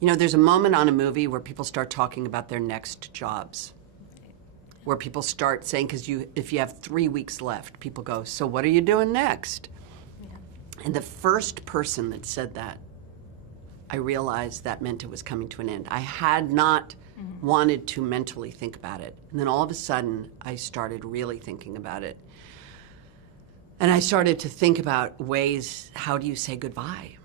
You know, there's a moment on a movie where people start talking about their next jobs. Where people start saying, because if you have 3 weeks left, people go, so what are you doing next? Yeah. And the first person that said that, I realized that meant it was coming to an end. I had not wanted to mentally think about it. And then all of a sudden, I started really thinking about it. And I started to think about ways, how do you say goodbye?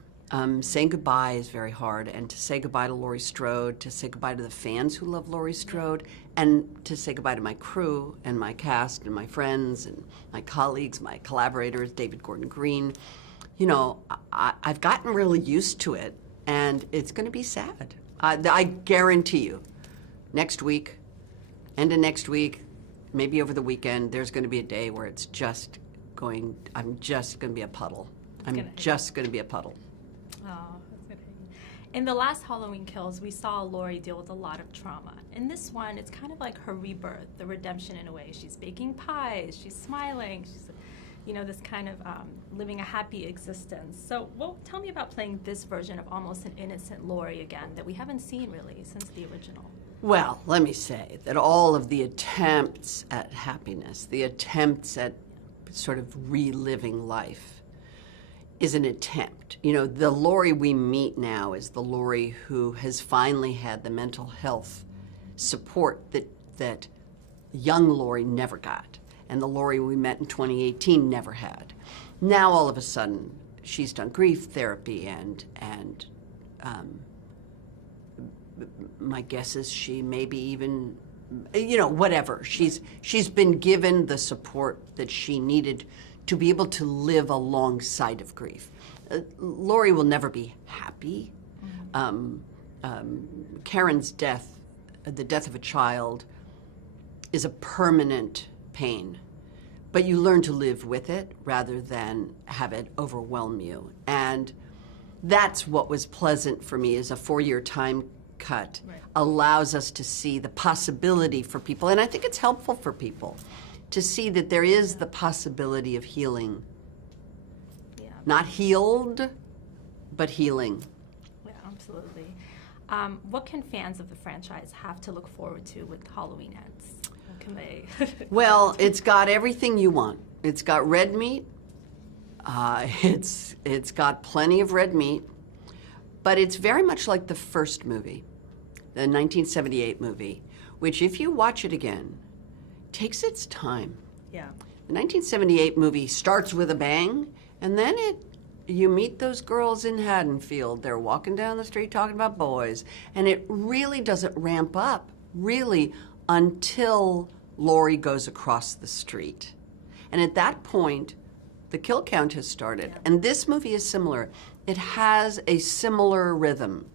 Saying goodbye is very hard, and to say goodbye to Laurie Strode, to say goodbye to the fans who love Laurie Strode, and to say goodbye to my crew and my cast and my friends and my colleagues, my collaborators, David Gordon Green. You know, I've gotten really used to it, and it's going to be sad. I guarantee you, next week, end of next week, maybe over the weekend, there's going to be a day where it's just going, I'm just going to be a puddle. I'm just going to be a puddle. Oh, that's good. In the last Halloween Kills, we saw Laurie deal with a lot of trauma. In this one, it's kind of like her rebirth, the redemption in a way. She's baking pies, she's smiling, she's, you know, this kind of living a happy existence. So, well, tell me about playing this version of almost an innocent Laurie again that we haven't seen really since the original. Well, let me say that all of the attempts at happiness, the attempts at sort of reliving life, is an attempt. You know, the Laurie we meet now is the Laurie who has finally had the mental health support that young Laurie never got, and the Laurie we met in 2018 never had. Now, all of a sudden, she's done grief therapy, and my guess is she maybe even, you know, whatever. She's been given the support that she needed to be able to live alongside of grief. Laurie will never be happy. Karen's death, the death of a child, is a permanent pain. But you learn to live with it rather than have it overwhelm you. And that's what was pleasant for me, is a 4-year time cut allows us to see the possibility for people. And I think it's helpful for people to see that there is the possibility of healing. Yeah. Not healed, but healing. Yeah, absolutely. What can fans of the franchise have to look forward to with Halloween Ends? What can they? Well, it's got everything you want. It's got red meat. It's got plenty of red meat, but it's very much like the first movie, the 1978 movie, which if you watch it again, takes its time. Yeah. The 1978 movie starts with a bang, and then you meet those girls in Haddonfield. They're walking down the street talking about boys, and it really doesn't ramp up, really, until Laurie goes across the street. And at that point, the kill count has started. Yeah. And this movie is similar. It has a similar rhythm,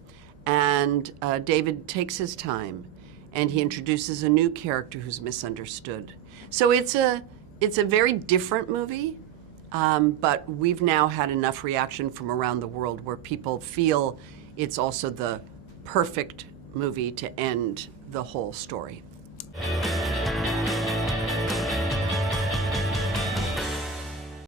and David takes his time, and he introduces a new character who's misunderstood. So it's a very different movie, but we've now had enough reaction from around the world where people feel it's also the perfect movie to end the whole story.